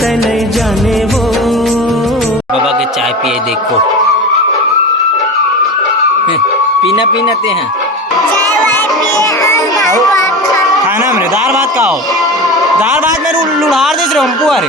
ते नहीं जाने वो। बाबा के चाय पिए देखो। पीना पीना ते हैं खाना मेरे दाल भात खाओ। दाल भात में लुढ़ार दे रहे हमको। अरे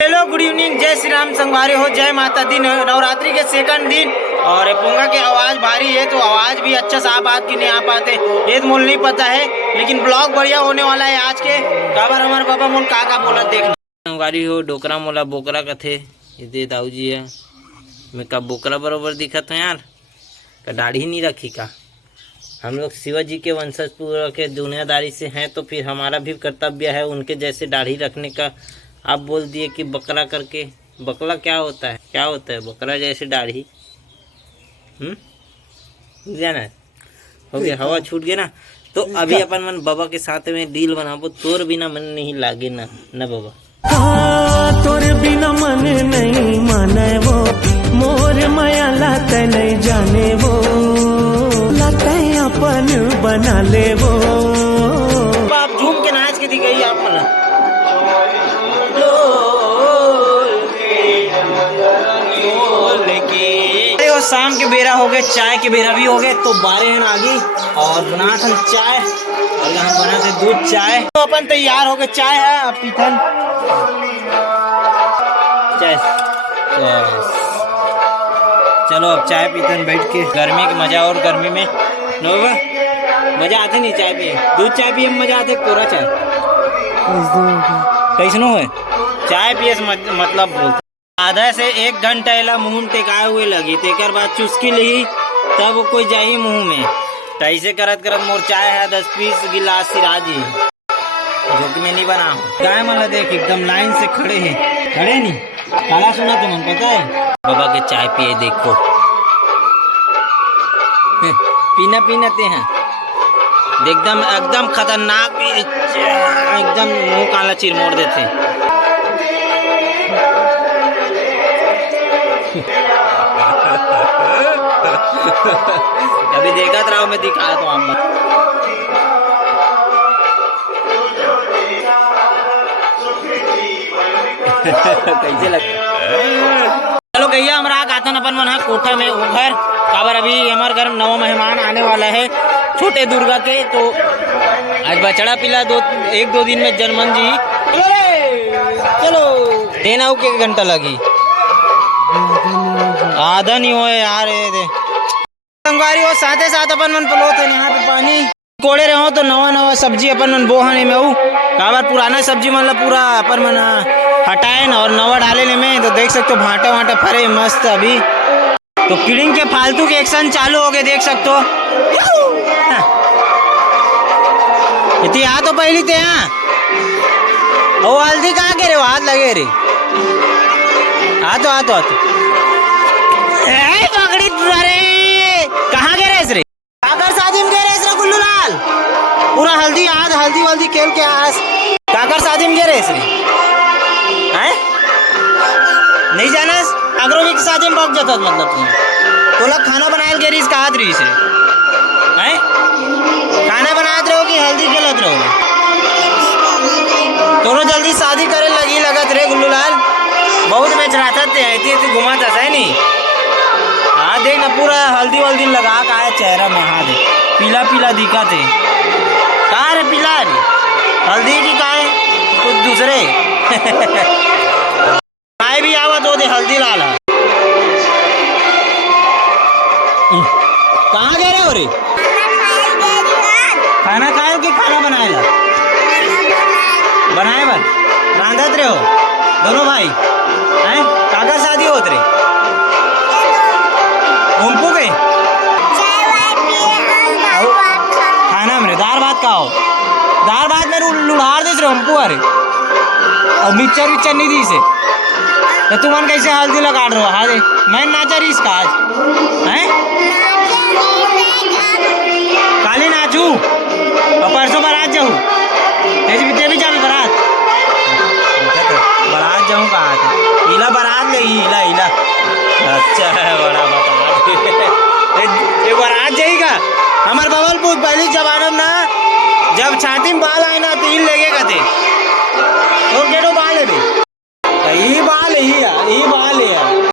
हेलो गुड इवनिंग, जय श्री राम संगवारी हो, जय माता दी। नवरात्रि के सेकंड दिन और पोंगा की आवाज भारी है तो आवाज भी अच्छा साफ बात की नहीं आ पाते ये तो मोल नहीं पता है, लेकिन ब्लॉग बढ़िया होने वाला है आज के। काबर हमारे बाबा मोल का बोला देखना संगवारी हो। डोकरा मोला बोकरा कथे ये दाऊ जी है। मैं का बोकरा बरोबर दिखत है यार, का दाढ़ी नहीं रखी का। हम लोग शिवाजी के वंशज पूरा के दुनियादारी से हैं तो फिर हमारा भी कर्तव्य है उनके जैसे दाढ़ी रखने का। आप बोल दिए कि बकरा करके, बकरा क्या होता है? क्या होता है बकरा जैसे दाढ़ी? जाना हो गया, हवा छूट गया ना। तो अभी अपन मन बाबा के साथ में डील बनाबो। तोर बिना मन नहीं लागे ना ना बाबा। हाँ, तोर बिना मन नहीं माने वो, मोर माया लाते नहीं जाने वो, लाते अपन बना ले वो। आप झूम के नाच के दिखाई आप मन। शाम के बेरा हो गए, चाय के बेरा भी हो गए तो 12 आ गई और बनाते हम चाय और हम बनाते दूध चाय। तो अपन तैयार हो गए, चाय है अब पीथन चाय। चलो अब चाय पीथन बैठ के। गर्मी की मजा और गर्मी में नो मजा आते नहीं चाय पिए। दूध चाय पिए मजा आते कोरा चाय कैसनो है चाय पिए मतलब बोलते। आधा से 1 घंटा एला मुँह टेकाए हुए लगी तेकर बाद चुस्की ली तब कोई जाही मुँह में। तो ऐसे करत करत मोर चाय है 10-20 गिलास सिराजी जो कि मैं नहीं बना हूँ। गाय मतलब देख एकदम लाइन से खड़े हैं, खड़े नहीं काला सुना तुम पता है। बाबा के चाय पिए देखो। पीना पीना ते हैं एकदम एकदम खतरनाक, एकदम मुँह काला चिर मोड़ देते। अभी देखा रहा मैं दिखाया तो आप कैसे लग। चलो भैया हमारा आतन अपन मन है कोठा में घर काबर। अभी हमारे घर नवा मेहमान आने वाला है छोटे दुर्गा के, तो आज बछड़ा पिला 1-2 दिन में जन्मन जी। चलो देना के 1 घंटा लगी, आधा नहीं हो यार। संगवारी हो साथे साथ अपन मन पलोत है यहाँ पे पानी कोड़े रहो तो नवा सब्जी अपन मन बोहने में हूँ। काबर पुराना सब्जी मतलब पूरा अपन मन हटाए न और नवा डाले में तो देख सकते हो भाटा भाटा फरे मस्त। अभी तो किडिंग के फालतू के एक्शन चालू हो गए देख सकते हो। इतनी आ तो पहली थे यहाँ वो हल्दी कहाँ के रे हाथ लगे रे। आ तो पकड़ी अरे कहाँ गए रेस रे? काकर शादी में गए रेस रे गुल्लू लाल? पूरा हल्दी आज हल्दी वल्दी खेल के आज काकर शादी में गए रेस रे? हैं नहीं जाना अग्रवी की शादी में बग जाता मतलब तुम तो लोग खाना बनाए गए रिस कहा रही से हैं? खाना बनाते रहो कि हल्दी खेलत रहो? दोनों जल्दी शादी करे लगी लगत रे गुल्लू लाल। बहुत मैच रहता थे घुमाता है नहीं। हाँ देख ना पूरा हल्दी वल्दी लगा का है चेहरा में। हाँ देख पीला पीला दिखा थे कहाँ रे पीला रे हल्दी की का है कुछ दूसरे। काय भी आवा तो दे हल्दी लाल कहाँ गए रे? रे खाना खाए कि खाना बनाएगा? बनाए बन रांधत रहे हो दोनों भाई हैं? काका शादी होत रे उनको गए खाना मेरे दाल भात खाओ। दाल भात में लुढ़ार दे रहे हमको। अरे और मिक्सचर विक्चर नहीं दी से तो तुम मन कैसे हल्दी लगा रहे हो? हाँ दे मैं नाचा रही इसका आज हैं काली नाचू और परसों बारात जाऊँ तेरे भी जाए बारात जाऊँ कहाँ हीला बारात ले हीला। अच्छा है बड़ा बता एक बारात जाएगी हमार बबलपुर पहली जमाना ना जब छाती में बाल आए ना तो इन लेगे कते तो केडो बाल है बे ई बाल है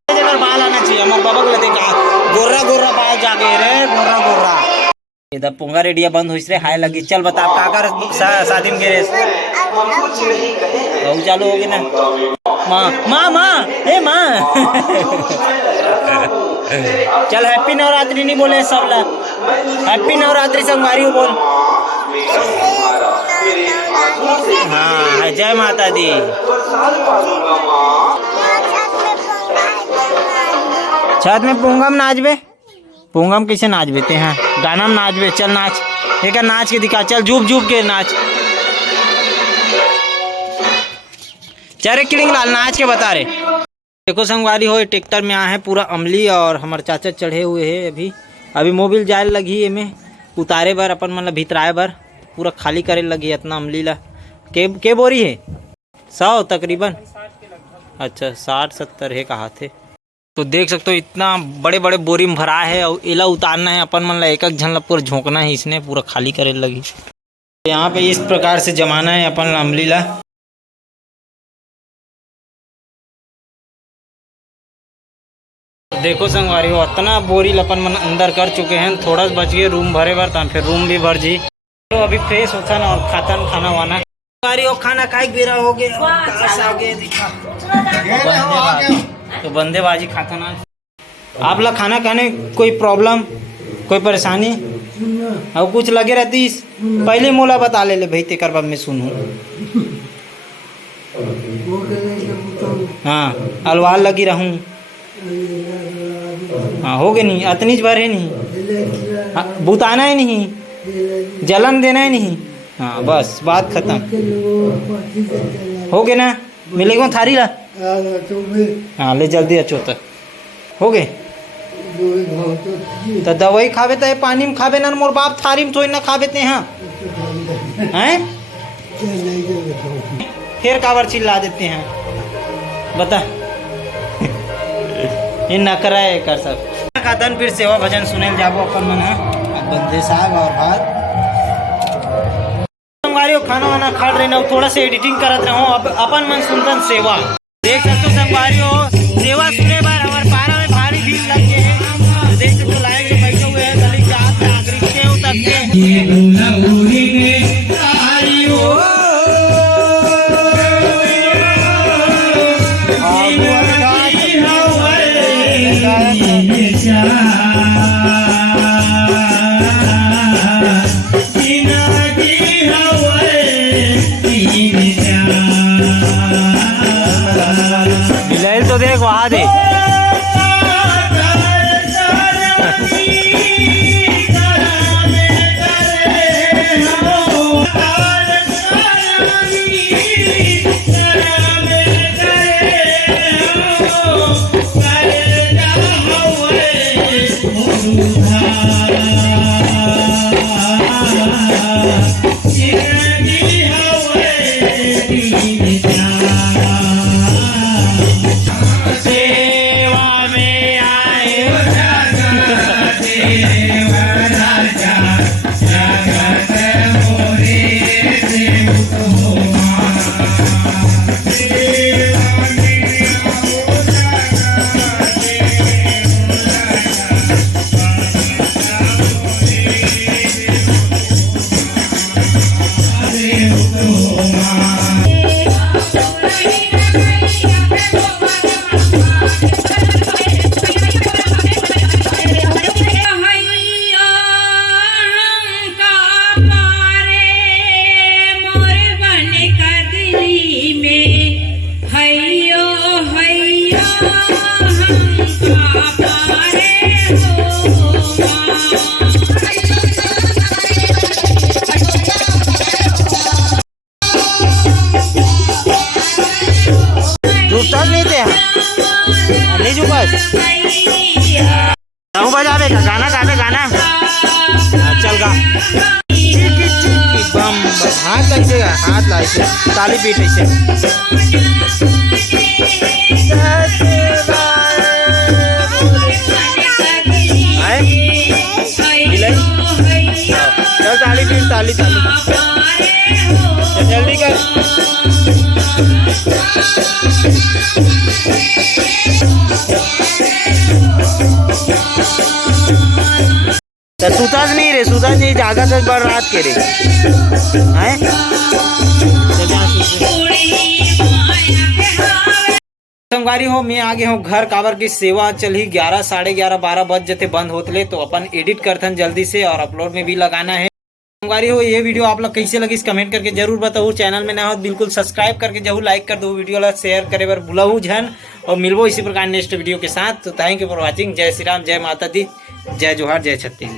जगह बाल आना चाहिए हमार बाबा को लेते का गोरा गोरा बाल जागे रे गोरा गोरा इधर पोंगा रेडिया बंद होइस रे हाय लगी चल बता आप काका शादी में गे बहु चालू होगी ना माँ हे माँ चल हैप्पी नवरात्रि नहीं बोले सब ला हैप्पी नवरात्रि संगवारी हो बोल हाँ जय माता दी छत में पोंगम नाचबे पोंगम कैसे नाच बेते हैं गाना में नाचबे चल नाच एक नाच के दिखा चल झूप के नाच चरे किड़िंग लाल नाच के बता रहे देखो संगवारी हो ट्रैक्टर में आए हैं पूरा अमली और हमारे चाचा चढ़े हुए हैं अभी मोबिल जाए लगी है में उतारे बर अपन मतलब भितराए बर पूरा खाली करे लगी इतना अमली ला के बोरी है 100 तकरीबन अच्छा 60-70 है कहा थे तो देख सकते हो इतना बड़े बड़े बोरी में भरा है और एला उतारना है अपन मतलब एक झन ला पूरा झोंकना है इसने पूरा खाली करे लगी यहाँ पे इस प्रकार से जमाना है अपन अमली ला देखो संगवारी हो इतना बोरी लपन मन अंदर कर चुके हैं थोड़ा सा बच गए रूम भरे भर था फिर रूम भी भर जी तो अभी फ्रेश होता ना और खाता ना खाना वाना संगवारी हो खाना खाए बेरा हो गए दिखा तो बंदेबाजी खाता ना आप लोग खाना खाने कोई प्रॉब्लम कोई परेशानी और कुछ लगे रहती पहले मोला बता ले भाई तेकर बाद में सुनूं हाँ अलवाल लगी रहूं हाँ हो गए नहीं अतनीच भर है नहीं हाँ, बुताना है नहीं जलन देना है नहीं हाँ बस बात खत्म हो गए ना मिलेगा थारी ला हाँ ले जल्दी अच्छो तक हो गए तो दवाई खावे तो पानी में खावे ना मोर बाप थारी में थोड़ी ना खावे ते हाँ हैं फिर काबर चिल्ला देते हैं बता ये नकरा है कर सब खातन फिर सेवा भजन सुने जाबो अपन मन है बंदे साहब और भात संगवारी खाना वाना खा रहे ना थोड़ा सा एडिटिंग करत रहो अब अपन मन सुनतन सेवा देख सकते संगवारी हो सेवा सुने बार हमारे पारा में भारी भीड़ लग गए हैं देख सकते लाइन में बैठे हुए हैं गली के हाथ नागरिक के उतरते तो देख वहाँ दे बजावे का गाना गावे गाना चल गा बम हाथ ऐसे हाथ ला ऐसे ताली पीट ऐसे ताली जल्दी कर। तो सुताज नहीं रे, सुताज नहीं, जागा से बार रात के रे हैं। संगवारी हो, मैं आगे हूँ घर काबर की सेवा चली 11 साढ़े 11 12 बज जते बंद होतले, तो अपन एडिट करथन जल्दी से और अपलोड में भी लगाना है। संगवारी हो, ये वीडियो आप लोग कैसे लगी कमेंट करके जरूर बताओ। चैनल में ना हो बिल्कुल सब्सक्राइब करके जरूर लाइक कर दो, वीडियो ला शेयर करे बर भूलहु झन, और मिलबो इसी प्रकार नेक्स्ट वीडियो के साथ। तो थैंक यू फॉर वॉचिंग। जय श्री राम, जय माता दी, जय जोहार, जय छत्तीसगढ़।